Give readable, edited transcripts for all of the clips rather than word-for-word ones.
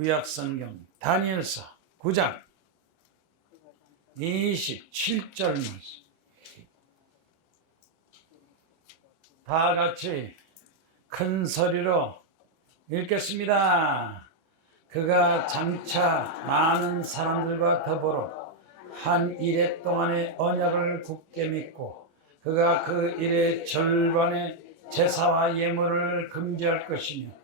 구약성경 다니엘서 9장 27절 말씀. 다 같이 큰 소리로 읽겠습니다. 그가 장차 많은 사람들과 더불어 한 이레 동안의 언약을 굳게 믿고 그가 그 일의 절반의 제사와 예물을 금지할 것이며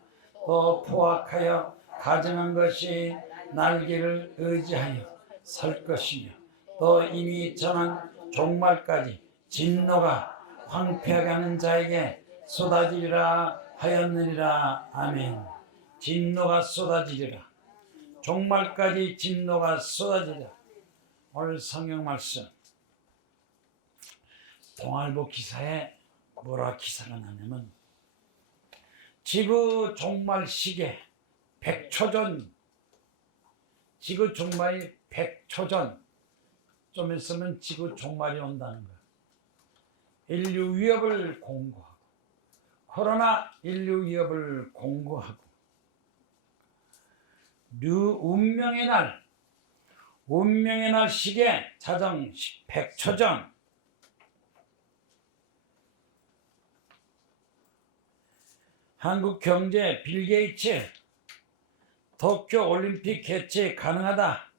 또 포악하여 가증한 것이 날개를 의지하여 설 것이며 또 이미 정한 종말까지 진노가 황폐하게 하는 자에게 쏟아지리라 하였느니라. 아멘. 진노가 쏟아지리라. 종말까지 진노가 쏟아지리라. 오늘 성경 말씀 동아일보 기사에 뭐라 기사가 나냐면 지구 종말 시계 100초 전, 지구 종말이 100초 전, 좀 있으면 지구 종말이 온다는 거야. 인류 위협을 공고하고 코로나 인류 위협을 공고하고 운명의 날 시계 자정 100초 전 한국 경제 빌 게이츠 도쿄 올림픽 개최 가능하다.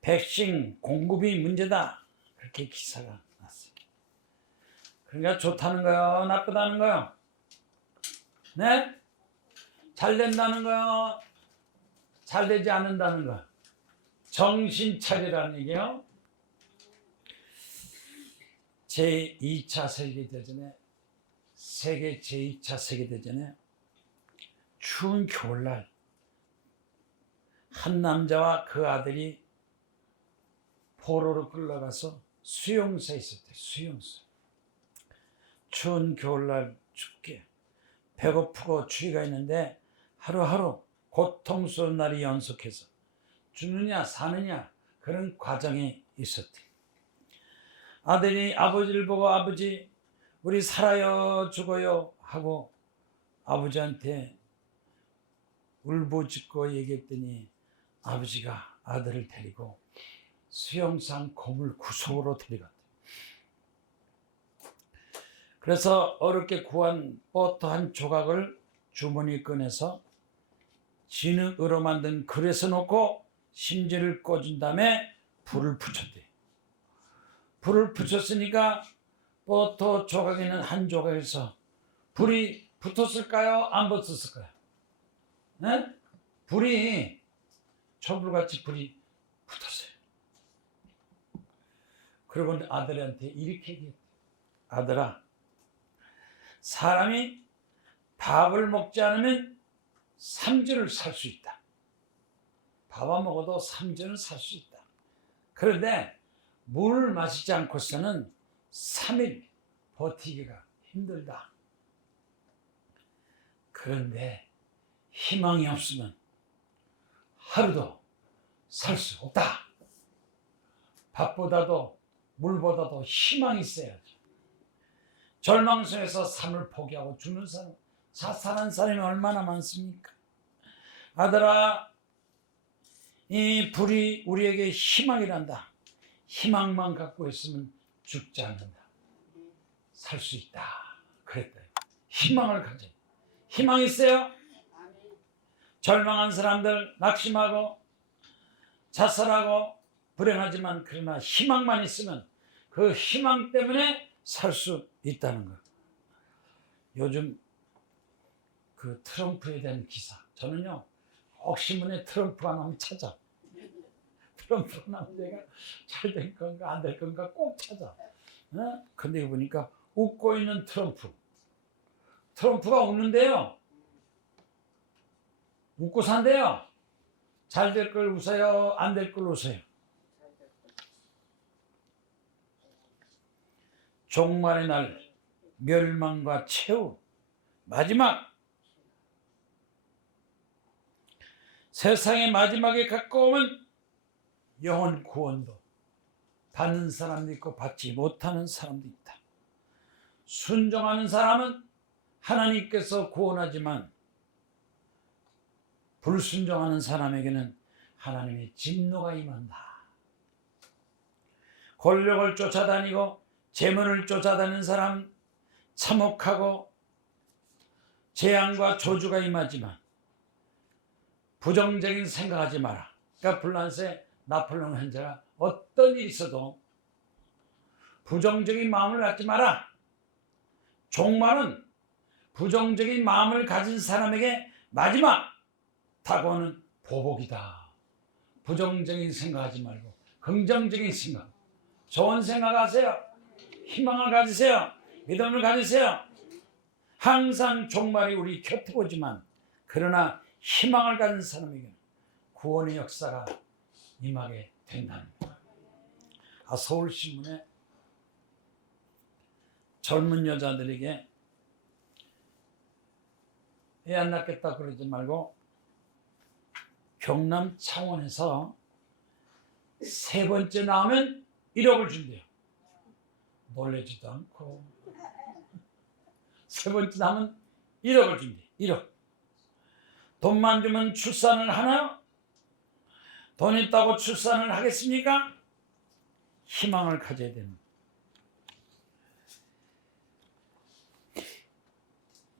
백신 공급이 문제다. 그렇게 기사가 났어요. 그러니까 좋다는 거요? 나쁘다는 거요? 네? 잘 된다는 거요? 잘 되지 않는다는 거? 정신 차리라는 얘기요. 제2차 세계대전에 세계 제2차 세계대전에 추운 겨울날 한 남자와 그 아들이 포로로 끌려가서 수용소에 있었대. 수용소. 추운 겨울날 춥게 배고프고 추위가 있는데 하루하루 고통스러운 날이 연속해서 죽느냐 사느냐 그런 과정이 있었대. 아들이 아버지를 보고 아버지 우리 살아요 죽어요 하고 아버지한테 울부짖고 얘기했더니 아버지가 아들을 데리고 수영산 고물 구석으로 데려갔대. 그래서 어렵게 구한 버터 한 조각을 주머니에 꺼내서 진흙으로 만든 그릇에 놓고 심지를 꽂은 다음에 불을 붙였대. 불을 붙였으니까 버터 조각에는 한 조각에서 불이 붙었을까요? 안 붙었을까요? 네? 불이 촛불같이 불이 붙었어요. 그러고 아들한테 이렇게 얘기했대. 아들아, 사람이 밥을 먹지 않으면 3주를 살 수 있다. 밥 안 먹어도 3주는 살 수 있다. 그런데 물을 마시지 않고서는 3일 버티기가 힘들다. 그런데 희망이 없으면 하루도 살 수 없다. 밥보다도 물보다도 희망이 있어야죠. 절망성에서 삶을 포기하고 죽는 사람, 자살한 사람이 얼마나 많습니까? 아들아, 이 불이 우리에게 희망이란다. 희망만 갖고 있으면 죽지 않는다. 살 수 있다. 그랬다. 희망을 가져. 희망 있어요? 절망한 사람들 낙심하고 자살하고 불행하지만 그러나 희망만 있으면 그 희망 때문에 살 수 있다는 거. 요즘 그 트럼프에 대한 기사 저는요 꼭 신문에 트럼프가 나오면 찾아. 트럼프가 나오면 내가 잘 될 건가 안 될 건가 꼭 찾아. 근데 보니까 웃고 있는 트럼프가 웃는데요 웃고 산대요. 잘 될 걸 웃어요 안 될 걸 웃어요. 종말의 날 멸망과 최후 마지막 세상의 마지막에 가까우면 영혼 구원도 받는 사람도 있고 받지 못하는 사람도 있다. 순종하는 사람은 하나님께서 구원하지만 불순종하는 사람에게는 하나님의 진노가 임한다. 권력을 쫓아다니고 재물을 쫓아다니는 사람 참혹하고 재앙과 저주가 임하지만 부정적인 생각하지 마라. 그러니까 불란서의 나폴레옹 현자가 어떤 일이 있어도 부정적인 마음을 갖지 마라. 종말은 부정적인 마음을 가진 사람에게 마지막 다가오는 보복이다. 부정적인 생각하지 말고 긍정적인 생각, 좋은 생각하세요. 희망을 가지세요. 믿음을 가지세요. 항상 종말이 우리 곁에 오지만 그러나 희망을 가진 사람에게는 구원의 역사가 임하게 된답니다. 서울신문에 젊은 여자들에게 애 안 낳겠다 그러지 말고 경남 창원에서 세 번째 낳으면 1억을 준대요. 놀라지도 않고 세 번째 낳으면 1억을 준대. 1억. 돈만 주면 출산을 하나요? 돈 있다고 출산을 하겠습니까? 희망을 가져야 됩니다.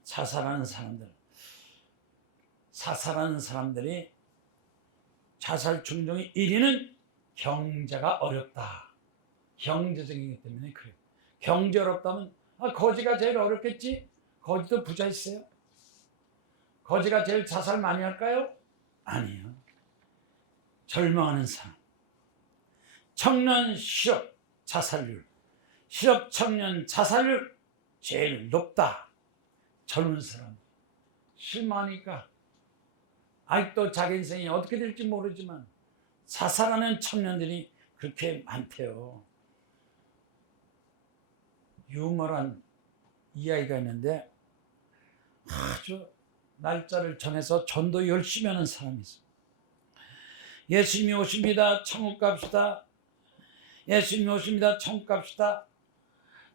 자살하는 사람들이 자살 중독의 1위는 경제가 어렵다. 경제적이기 때문에 그래요. 경제 어렵다면 거지가 제일 어렵겠지? 거지도 부자 있어요. 거지가 제일 자살 많이 할까요? 아니에요. 절망하는 사람. 청년 실업 자살률, 실업 청년 자살률 제일 높다. 젊은 사람. 실망하니까 아직도 자기 인생이 어떻게 될지 모르지만 자살하는 청년들이 그렇게 많대요. 유머란 이야기가 있는데 아주 날짜를 정해서 전도 열심히 하는 사람이 있어요. 예수님이 오십니다. 천국 갑시다. 예수님이 오십니다. 천국 갑시다.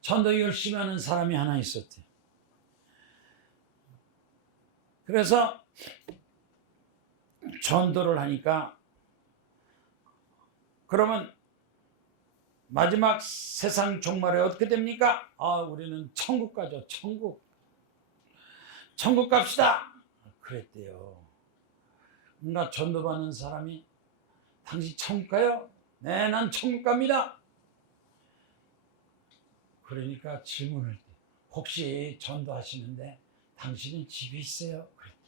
전도 열심히 하는 사람이 하나 있었대요. 그래서 전도를 하니까 그러면 마지막 세상 종말에 어떻게 됩니까? 우리는 천국 가죠. 천국 갑시다. 그랬대요. 뭔가 전도받는 사람이 당신 천국 가요? 네, 난 천국 갑니다. 그러니까 질문을 혹시 전도하시는데 당신은 집이 있어요? 그랬대요.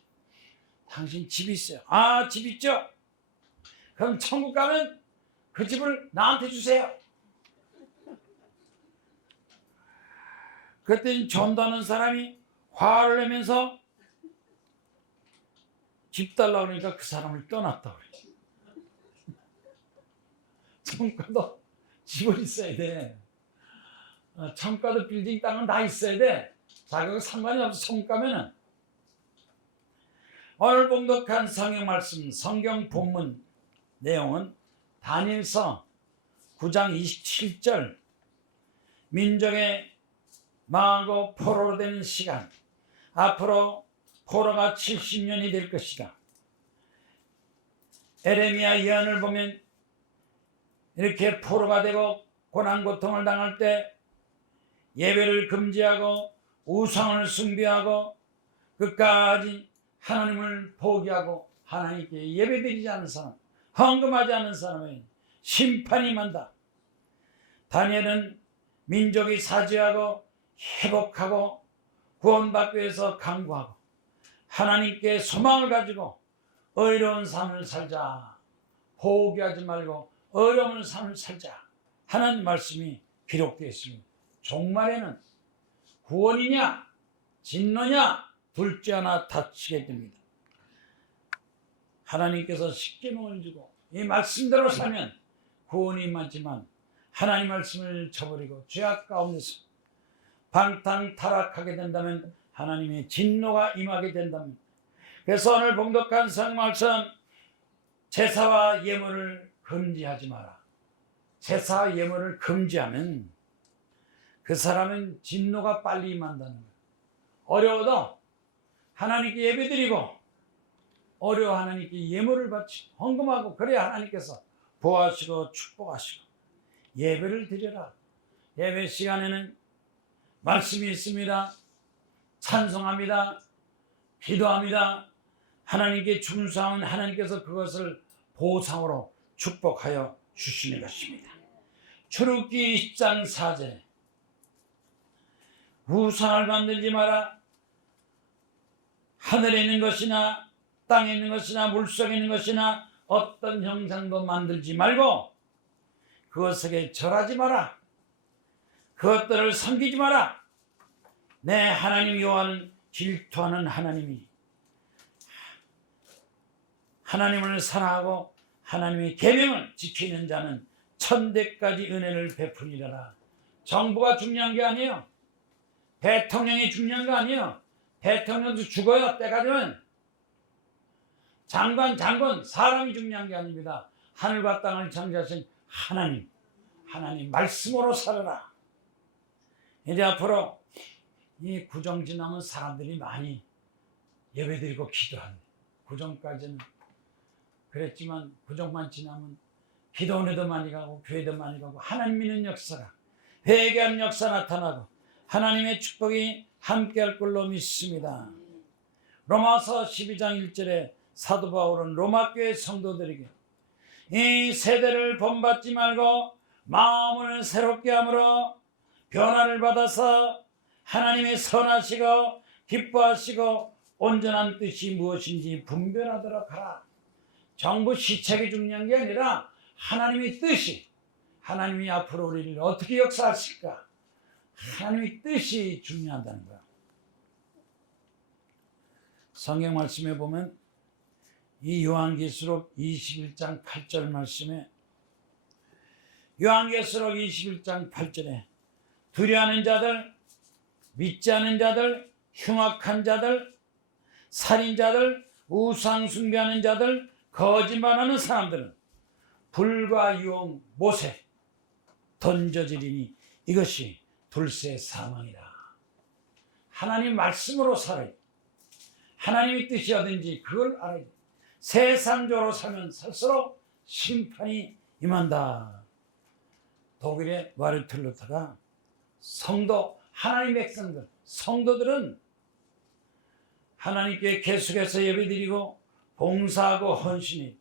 당신 집이 있어요? 집 있죠? 그럼 천국 가면 그 집을 나한테 주세요. 그랬더니 전도하는 사람이 화를 내면서 집 달라고 그러니까 그 사람을 떠났다고 그래요. 천국가도 집을 있어야 돼. 천국가도 빌딩 땅은 다 있어야 돼. 자기가 상관이 없어. 천국 가면은. 오늘 봉독한 성경 말씀, 성경 본문 내용은 다니엘서 9장 27절 민족의 망하고 포로로 되는 시간, 앞으로 포로가 70년이 될 것이다. 에레미야 예언을 보면 이렇게 포로가 되고 고난 고통을 당할 때 예배를 금지하고 우상을 숭배하고 끝까지 하나님을 포기하고 하나님께 예배드리지 않는 사람, 헌금하지 않는 사람에게 심판이 임한다. 다니엘은 민족이 사죄하고 회복하고 구원받기 위해서 간구하고 하나님께 소망을 가지고 의로운 삶을 살자. 포기하지 말고 어려운 삶을 살자. 하나님 말씀이 기록되어 있습니다. 종말에는 구원이냐 진노냐 둘째 하나 닥치게 됩니다. 하나님께서 십계명을 주고 이 말씀대로 살면 구원이 임하지만 하나님 말씀을 저버리고 죄악 가운데서 방탕 타락하게 된다면 하나님의 진노가 임하게 된답니다. 그래서 오늘 봉독한 성경 말씀 제사와 예물을 금지하지 마라. 제사와 예물을 금지하면 그 사람은 진노가 빨리 임한다는 거예요. 어려워도 하나님께 예배드리고 어려 하나님께 예물을 바치고 헌금하고, 그래야 하나님께서 보호하시고 축복하시고. 예배를 드려라. 예배 시간에는 말씀이 있습니다. 찬송합니다. 기도합니다. 하나님께 충성하면 하나님께서 그것을 보상으로 축복하여 주시는 것입니다. 출애굽기 10장 4절에 우상을 만들지 마라. 하늘에 있는 것이나 땅에 있는 것이나 물속에 있는 것이나 어떤 형상도 만들지 말고 그것에게 절하지 마라. 그것들을 섬기지 마라. 내 하나님 여호와는 질투하는 하나님이, 하나님을 사랑하고 하나님의 계명을 지키는 자는 천대까지 은혜를 베풀리라. 정부가 중요한 게 아니에요. 대통령이 중요한 거 아니에요. 대통령도 죽어요. 때가 되면. 장관 사람이 중요한 게 아닙니다. 하늘과 땅을 창조하신 하나님 말씀으로 살아라. 이제 앞으로 이 구정 지나면 사람들이 많이 예배드리고 기도합니다. 구정까지는 그랬지만 구정만 지나면 기도원에도 많이 가고 교회도 많이 가고 하나님 믿는 역사가, 회개하는 역사 나타나고 하나님의 축복이 함께할 걸로 믿습니다. 로마서 12장 1절에 사도 바울은 로마교회 성도들에게 이 세대를 본받지 말고 마음을 새롭게 함으로 변화를 받아서 하나님의 선하시고 기뻐하시고 온전한 뜻이 무엇인지 분별하도록 하라. 정부 시책이 중요한 게 아니라 하나님의 뜻이, 하나님이 앞으로 우리를 어떻게 역사하실까, 하나님의 뜻이 중요하다는 거야. 성경 말씀에 보면 이 요한계시록 21장 8절 말씀에, 요한계시록 21장 8절에 두려워하는 자들, 믿지 않은 자들, 흉악한 자들, 살인자들, 우상 숭배하는 자들, 거짓말하는 사람들은 불과 유황 못에 던져지리니 이것이 둘세 사망이라. 하나님 말씀으로 살아야 돼. 하나님의 뜻이 어딘지 그걸 알아야 돼. 세상적으로 살면 살수록 심판이 임한다. 독일의 마르틴 루터가 성도, 하나님 백성들, 성도들은 하나님께 계속해서 예배드리고 봉사하고 헌신이,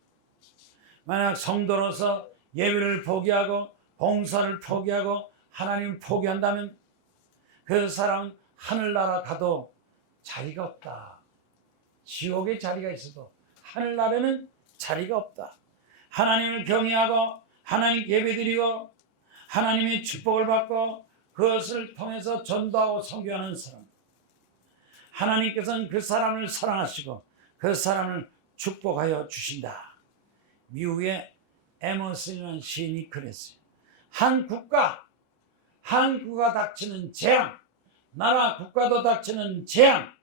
만약 성도로서 예배를 포기하고 봉사를 포기하고 하나님을 포기한다면 그 사람은 하늘나라 가도 자리가 없다. 지옥에 자리가 있어도 하늘나라는 자리가 없다. 하나님을 경외하고 하나님 예배드리고 하나님의 축복을 받고 그것을 통해서 전도하고 선교하는 사람, 하나님께서는 그 사람을 사랑하시고 그 사람을 축복하여 주신다. 미국의 에머슨이라는 시인이 그랬어요. 한 국가가 닥치는 재앙, 나라 국가도 닥치는 재앙,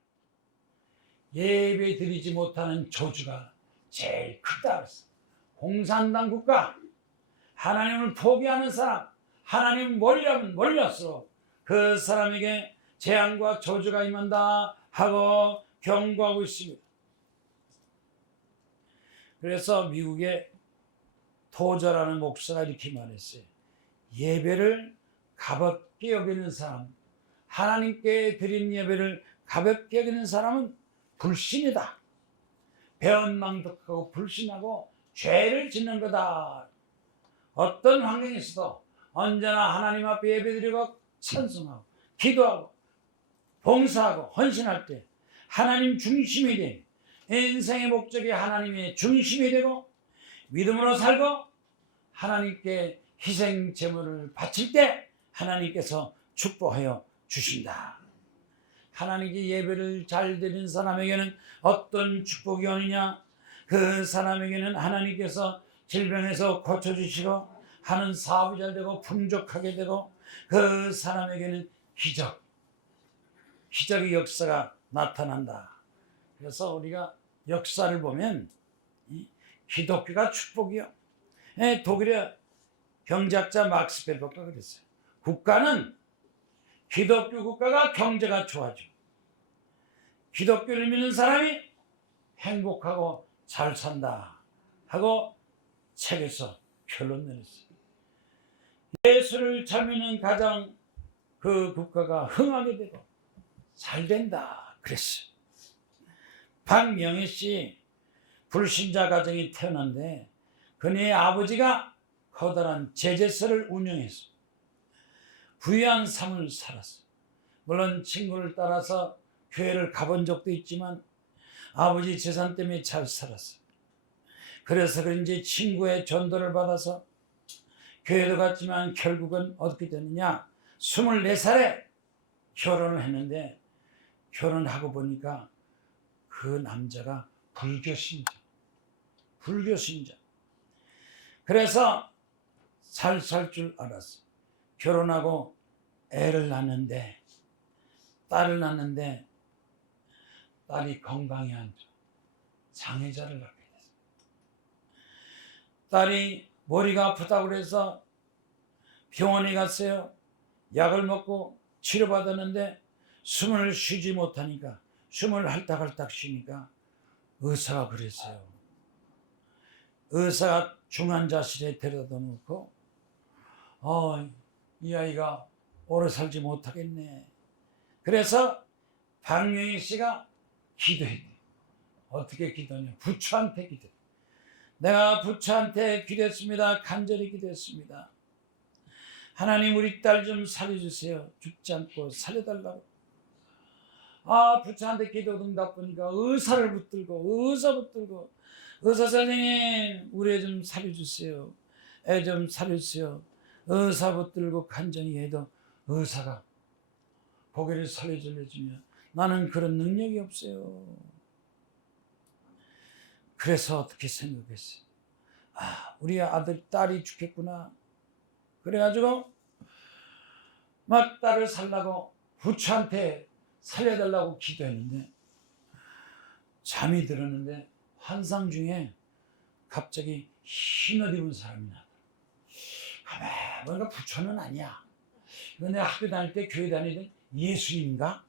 예배 드리지 못하는 저주가 제일 크다 그랬어요. 공산당 국가, 하나님을 포기하는 사람, 하나님을 멀리하면 멀리할수록 그 사람에게 재앙과 저주가 임한다 하고 경고하고 있습니다. 그래서 미국의 토저라는 목사가 이렇게 말했어요. 예배를 가볍게 여기는 사람, 하나님께 드린 예배를 가볍게 여기는 사람은 불신이다. 배은망덕하고 불신하고 죄를 짓는 거다. 어떤 환경에 있어도 언제나 하나님 앞에 예배드리고 찬송하고 기도하고 봉사하고 헌신할 때 하나님 중심이 된 인생의 목적이 하나님의 중심이 되고 믿음으로 살고 하나님께 희생 제물을 바칠 때 하나님께서 축복하여 주신다. 하나님께 예배를 잘 드리는 사람에게는 어떤 축복이 오느냐? 그 사람에게는 하나님께서 질병에서 고쳐주시고 하는 사업이 잘 되고 풍족하게 되고 그 사람에게는 기적의 역사가 나타난다. 그래서 우리가 역사를 보면 기독교가 축복이요. 독일의 경제학자 막스 베버가 그랬어요. 국가는 기독교 국가가 경제가 좋아지고 기독교를 믿는 사람이 행복하고 잘 산다 하고 책에서 결론 내렸어요. 예수를 잘 믿는 가정, 그 국가가 흥하게 되고 잘 된다 그랬어요. 박명희 씨 불신자 가정이 태어났는데 그녀의 아버지가 커다란 제재소를 운영해서 부유한 삶을 살았어요. 물론 친구를 따라서 교회를 가본 적도 있지만 아버지 재산 때문에 잘 살았어요. 그래서 그런지 친구의 전도를 받아서 교회도 갔지만 결국은 어떻게 되느냐, 24살에 결혼을 했는데 결혼하고 보니까 그 남자가 불교신자. 그래서 잘 살 줄 알았어. 결혼하고 딸을 낳는데 딸이 건강이 안 좋아. 장애자를 갖게 됐어. 딸이 머리가 아프다고 그래서 병원에 갔어요. 약을 먹고 치료받았는데 숨을 쉬지 못하니까, 숨을 할딱할딱 쉬니까 의사가 그랬어요. 의사가 중환자실에 데려다 놓고 이 아이가 오래 살지 못하겠네. 그래서 박명희 씨가 기도했대. 어떻게 기도하냐? 부처한테 기도해. 내가 부처한테 기도했습니다. 간절히 기도했습니다. 하나님 우리 딸 좀 살려주세요. 죽지 않고 살려달라고. 부처한테 기도 응답 보니까 의사 붙들고 의사 선생님 우리 애 좀 살려주세요. 애 좀 살려주세요. 의사 붙들고 간절히 해도 의사가 고개를 살려주면 나는 그런 능력이 없어요. 그래서 어떻게 생각했어요? 우리 아들 딸이 죽겠구나. 그래가지고 막 딸을 살라고 부처한테 살려달라고 기도했는데 잠이 들었는데 환상 중에 갑자기 흰 옷 입은 사람이 나더라. 뭔가 부처는 아니야. 이거 내가 학교 다닐 때 교회 다니던 예수님인가?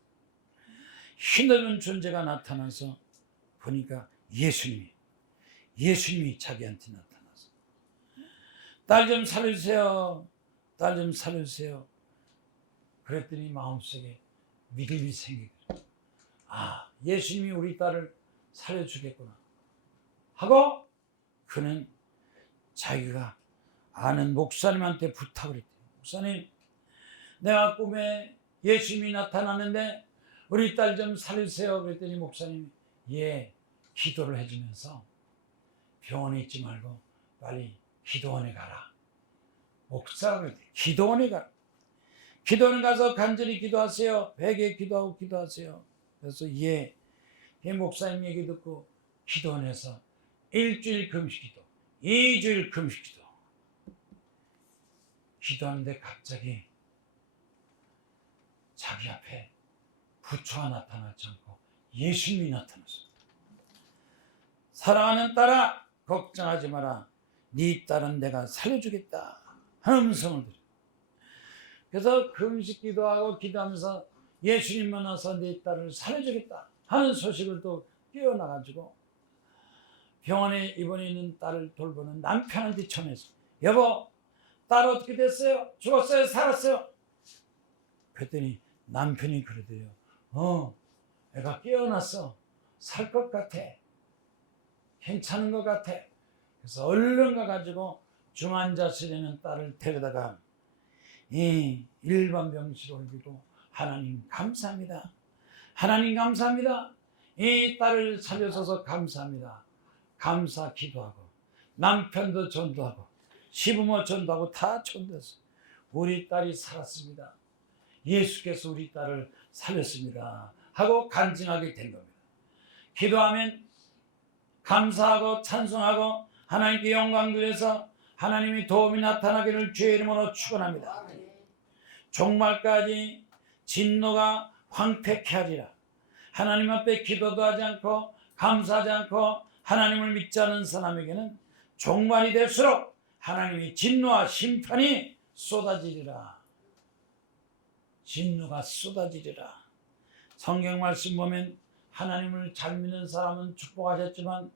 흰 옷 입은 존재가 나타나서 보니까 예수님이 자기한테 나타나서 딸 좀 살려주세요. 딸 좀 살려주세요. 그랬더니 마음속에 믿음이 생기더라. 예수님이 우리 딸을 살려주겠구나 하고 그는 자기가 아는 목사님한테 부탁을 했대요. 목사님, 내가 꿈에 예수님이 나타나는데 우리 딸 좀 살려주세요. 그랬더니 목사님이 기도를 해주면서 병원에 있지 말고 빨리 기도원에 가라. 목사가 그랬대. 기도원에 가라. 기도원 가서 간절히 기도하세요. 베개 기도하고 기도하세요. 그래서 목사님 얘기 듣고 기도원에서 일주일 금식기도, 2주일 금식기도 기도하는데 갑자기 자기 앞에 부처가 나타나지 않고 예수님이 나타났어. 사랑하는 딸아, 걱정하지 마라. 네 딸은 내가 살려주겠다 하는 음성을 들어. 그래서 금식 기도하고 기도하면서 예수님 만나서 네 딸을 살려주겠다 하는 소식을 또 깨어나가지고 병원에 입원해 있는 딸을 돌보는 남편한테 전해서 여보, 딸 어떻게 됐어요? 죽었어요? 살았어요? 그랬더니 남편이 그러대요. 애가 깨어났어. 살 것 같아. 괜찮은 것 같아. 그래서 얼른 가가지고 중환자실에 있는 딸을 데려다가 일반 병실에 옮기고 하나님 감사합니다. 하나님 감사합니다. 이 딸을 살려줘서 감사합니다. 감사 기도하고 남편도 전도하고 시부모 전도하고 다 전도했어요. 우리 딸이 살았습니다. 예수께서 우리 딸을 살렸습니다 하고 간증하게 된 겁니다. 기도하면 감사하고 찬송하고 하나님께 영광 돌려서 하나님이 도움이 나타나기를 주의 이름으로 축원합니다. 종말까지 진노가 황폐케 하리라. 하나님 앞에 기도도 하지 않고 감사하지 않고 하나님을 믿지 않은 사람에게는 종말이 될수록 하나님이 진노와 심판이 쏟아지리라. 진노가 쏟아지리라. 성경 말씀 보면 하나님을 잘 믿는 사람은 축복하셨지만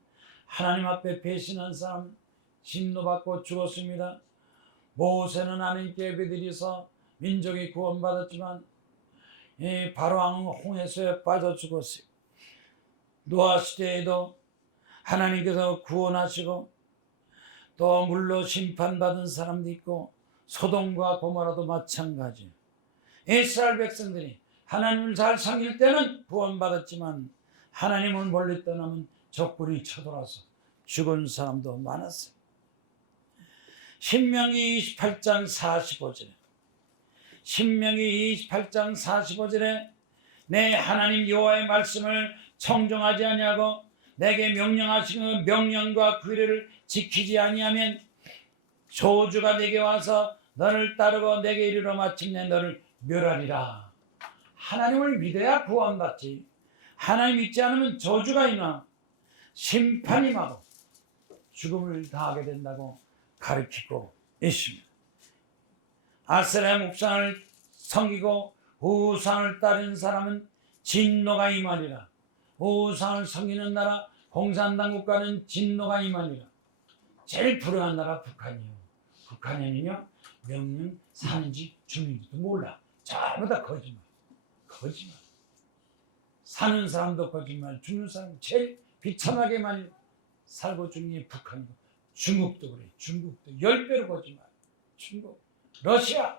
하나님 앞에 배신한 사람 진노받고 죽었습니다. 모세는 하나님께 예배드려서 민족이 구원받았지만 바로왕은 홍해수에 빠져 죽었어요. 노아 시대에도 하나님께서 구원하시고 또 물로 심판받은 사람도 있고 소돔과 고모라도 마찬가지예요. 이스라엘 백성들이 하나님을 잘 섬길 때는 구원받았지만 하나님을 멀리 떠나면 적군이 쳐들어와서 죽은 사람도 많았어요. 신명기 28장 45절에 신명기 28장 45절에 내 하나님 여호와의 말씀을 청종하지 아니하고 내게 명령하시는 명령과 규례를 지키지 아니하면 저주가 내게 와서 너를 따르고 내게 이르러 마침내 너를 멸하리라. 하나님을 믿어야 구원받지. 하나님 믿지 않으면 저주가 임하 심판이 임하고 죽음을 당하게 된다고 가르치고 있습니다. 아세라 우상을 섬기고 우상을 따르는 사람은 진노가 임하리라. 우상을 섬기는 나라 공산당 국가는 진노가 임하리라. 제일 불행한 나라 북한이요. 북한에는요 명령 사는지 죽는지도 몰라. 전부 다 거짓말. 거짓말. 사는 사람도 거짓말, 죽는 사람 제일 비참하게만 살고 죽는 게 북한이고 중국도 그래. 중국도 10배로 거짓말. 중국, 러시아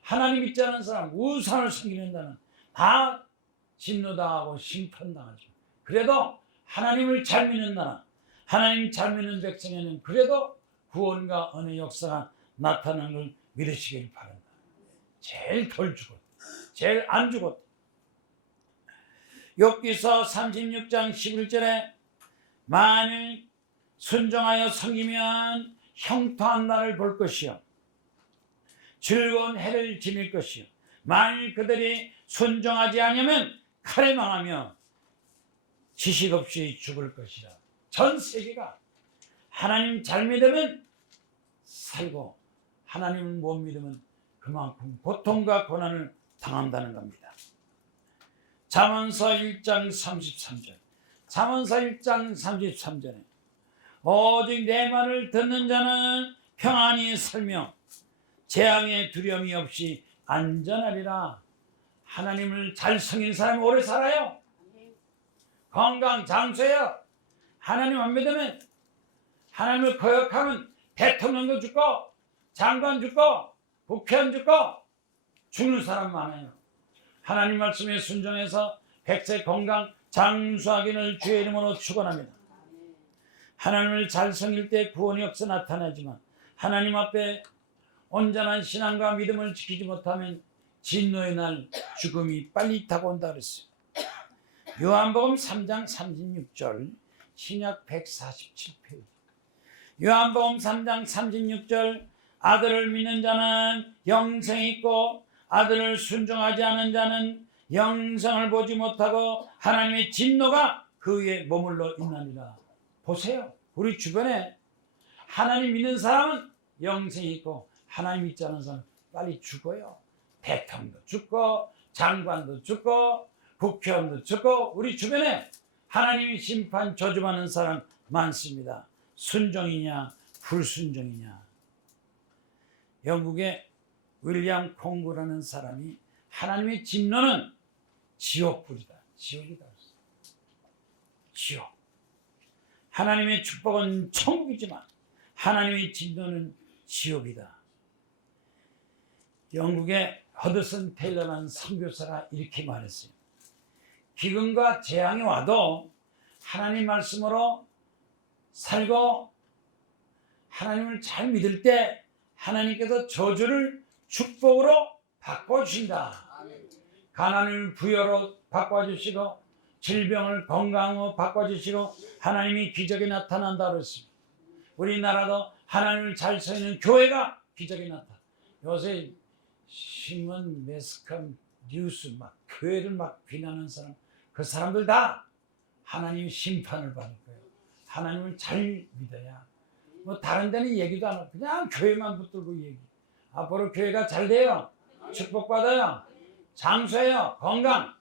하나님 믿지 않는 사람 우상을 섬기는 자는 다 진노당하고 심판당하죠. 그래도 하나님을 잘 믿는 나라 하나님 잘 믿는 백성에는 그래도 구원과 은혜 역사가 나타나는 걸 믿으시길 바란다. 제일 덜 죽었다. 제일 안 죽었다. 욥기서 36장 11절에 만일 순종하여 섬기면 형통한 날을 볼 것이요 즐거운 해를 지닐 것이요 만일 그들이 순종하지 않으면 칼에 망하며 지식 없이 죽을 것이라. 전 세계가 하나님 잘 믿으면 살고 하나님을 못 믿으면 그만큼 고통과 고난을 당한다는 겁니다. 잠언서 1장 33절 잠언서 1장 33절에 오직 내 말을 듣는 자는 평안히 살며 재앙의 두려움이 없이 안전하리라. 하나님을 잘 섬기는 사람이 오래 살아요. 건강 장수해요. 하나님 안 믿으면 하나님을 거역하면 대통령도 죽고 장관 죽고 국회의원 죽고 죽는 사람 많아요. 하나님 말씀에 순종해서 백세 건강 장수하기를 주의 이름으로 축원합니다. 하나님을 잘 섬길 때 구원이 역사 나타나지만 하나님 앞에 온전한 신앙과 믿음을 지키지 못하면 진노의 날 죽음이 빨리 다가온다 그랬어요. 요한복음 3장 36절 신약 147페이지 요한복음 3장 36절 아들을 믿는 자는 영생이 있고 아들을 순종하지 않은 자는 영생을 보지 못하고 하나님의 진노가 그 위에 머물러 있느니라. 보세요. 우리 주변에 하나님 믿는 사람은 영생이 있고 하나님 믿지 않는 사람은 빨리 죽어요. 대통령도 죽고 장관도 죽고 국회의원도 죽고 우리 주변에 하나님의 심판 저주받는 사람 많습니다. 순종이냐 불순종이냐. 영국의 윌리엄 콩그라는 사람이 하나님의 진노는 지옥불이다. 지옥이다. 지옥. 하나님의 축복은 천국이지만 하나님의 진노는 지옥이다. 영국의 허드슨 테일러라는 선교사가 이렇게 말했어요. 기근과 재앙이 와도 하나님 말씀으로 살고 하나님을 잘 믿을 때 하나님께서 저주를 축복으로 바꿔주신다. 가난을 부여로 바꿔주시고 질병을 건강으로 바꿔주시고 하나님이 기적이 나타난다 그랬습니다. 우리나라도 하나님을 잘 섬기는 교회가 기적이 나타나. 요새 신문, 매스컴, 뉴스 막 교회를 막 비난하는 사람 그 사람들 다 하나님 심판을 받을 거예요. 하나님을 잘 믿어야 뭐 다른 데는 얘기도 안 하고 그냥 교회만 붙들고 얘기. 앞으로 교회가 잘 돼요. 축복받아요. 장수해요. 건강.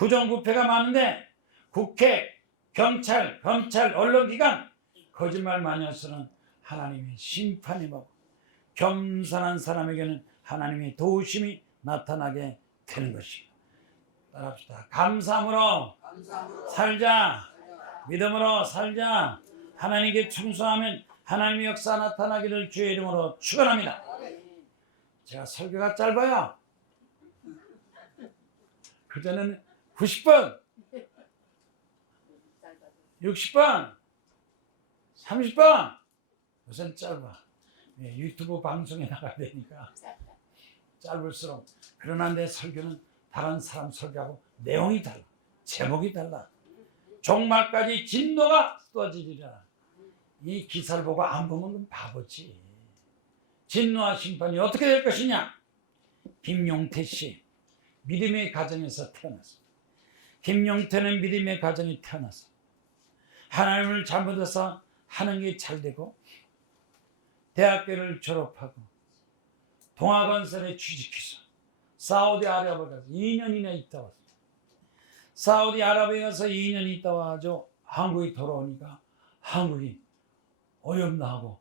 부정부패가 많은데 국회, 경찰, 검찰, 언론기관 거짓말 많이 할수록 하나님의 심판이 받고 겸손한 사람에게는 하나님의 도우심이 나타나게 되는 것입니다. 따라합시다. 감사함으로 살자. 믿음으로 살자. 하나님께 충성하면 하나님의 역사 나타나기를 주의 이름으로 축원합니다. 제가 설교가 짧아요. 그전에는 90분, 60분, 30분. 요새는 짧아. 유튜브 방송에 나가야 되니까 짧을수록. 그러나 내 설교는 다른 사람 설교하고 내용이 달라. 제목이 달라. 종말까지 진노가 쏟아지리라. 이 기사를 보고 안 보면 그건 바보지. 진노와 심판이 어떻게 될 것이냐. 김용태 씨 믿음의 가정에서 태어났습니다. 김용태는 믿음의 가정에 태어나서 하나님을 잘 믿어서 하는 게 잘 되고 대학교를 졸업하고 동아건설에 취직해서 사우디아라비아에 가서 2년이나 있다 왔어요. 사우디아라비아에 가서 2년 있다 와가지고 한국에 돌아오니까 한국이 어렵나 하고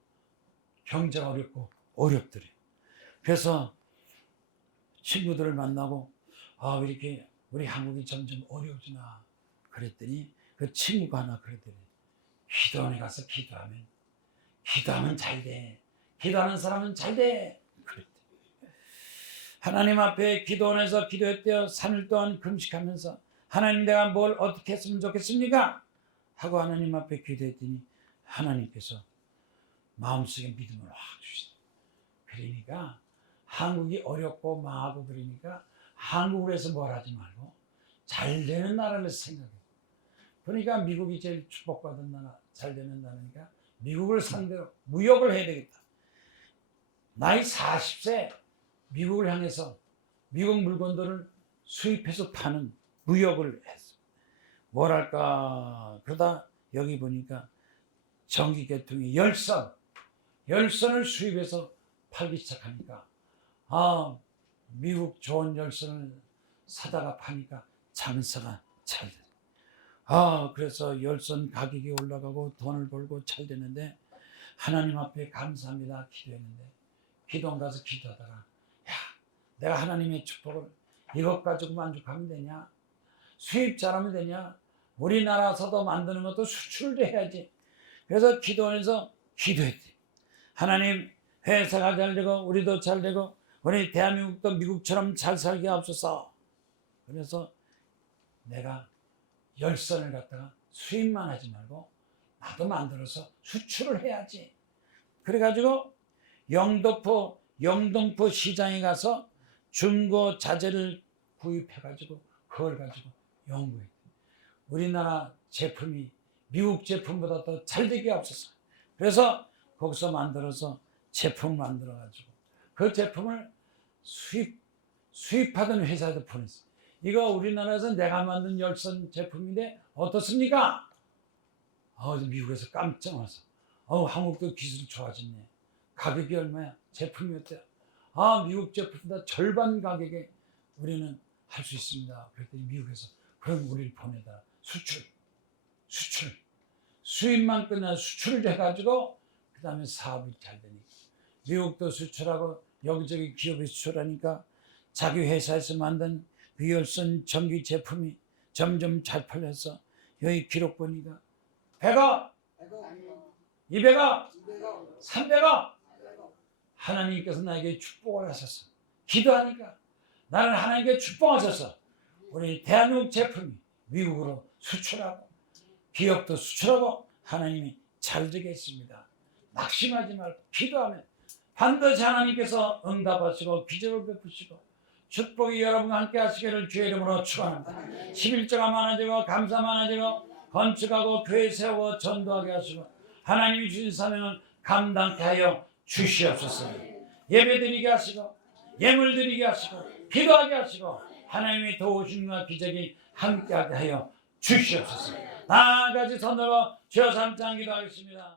경제가 어렵고 어렵더래. 그래서 친구들을 만나고 왜 이렇게 우리 한국이 점점 어려워지나 그랬더니 그 친구가 하나 그랬더니 기도원에 가서 기도하면 잘 돼. 기도하는 사람은 잘 돼. 그랬대. 하나님 앞에 기도원에서 기도했대요. 3일 동안 금식하면서 하나님 내가 뭘 어떻게 했으면 좋겠습니까? 하고 하나님 앞에 기도했더니 하나님께서 마음속에 믿음을 확 주시다. 그러니까 한국이 어렵고 망하고 그러니까 한국을 해서 뭘 하지 말고 잘 되는 나라를 생각해. 그러니까 미국이 제일 축복받은 나라, 잘 되는 나라니까 미국을 상대로 무역을 해야 되겠다. 나이 40세 미국을 향해서 미국 물건들을 수입해서 파는 무역을 했어. 뭐랄까 그러다 여기 보니까 전기계통이 열선을 수입해서 팔기 시작하니까 미국 좋은 열선을 사다가 파니까 장사가 잘 돼. 그래서 열선 가격이 올라가고 돈을 벌고 잘 되는데 하나님 앞에 감사합니다 기도했는데 기도원 가서 기도하다가 내가 하나님의 축복을 이것 가지고 만족하면 되냐? 수입 잘하면 되냐? 우리나라에서도 만드는 것도 수출도 해야지. 그래서 기도원에서 기도했대. 하나님 회사가 잘 되고 우리도 잘 되고 우리 대한민국도 미국처럼 잘 살게 하옵소서. 그래서 내가 열선을 갖다가 수입만 하지 말고 나도 만들어서 수출을 해야지. 그래가지고 영등포 시장에 가서 중고 자재를 구입해가지고 그걸 가지고 연구했대. 우리나라 제품이 미국 제품보다 더 잘 되게 하옵소서. 그래서 거기서 만들어서 제품을 만들어가지고 그 제품을 수입하던 회사에도 보냈어. 이거 우리나라에서 내가 만든 열선 제품인데 어떻습니까? 미국에서 깜짝 놀랐어. 한국도 기술이 좋아졌네. 가격이 얼마야? 제품이 어때요? 미국 제품보다 절반 가격에 우리는 할 수 있습니다. 그랬더니 미국에서 그럼 우리를 보내다. 수출. 수입만 끝나 수출을 해가지고 그 다음에 사업이 잘 되니까. 미국도 수출하고 여기저기 기업이 수출하니까 자기 회사에서 만든 그 열선 전기 제품이 점점 잘 팔려서 여기 기록 보니까 100억, 200억, 300억 하나님께서 나에게 축복을 하셨어. 기도하니까 나는 하나님께 축복하셔서 우리 대한민국 제품이 미국으로 수출하고 기업도 수출하고 하나님이 잘 되게 했습니다. 낙심하지 말고 기도하면 반드시 하나님께서 응답하시고 기적을 베푸시고 축복이 여러분과 함께 하시기를 주의 이름으로 축원합니다. 11조가 많아지고 감사 많아지고 건축하고 교회 세우고 전도하게 하시고 하나님이 주신 사명을 감당케 하여 주시옵소서. 예배드리게 하시고 예물 드리게 하시고 기도하게 하시고 하나님의 도우심과 기적이 함께하게 하여 주시옵소서. 다 같이 손들어 주여 삼창 기도하겠습니다.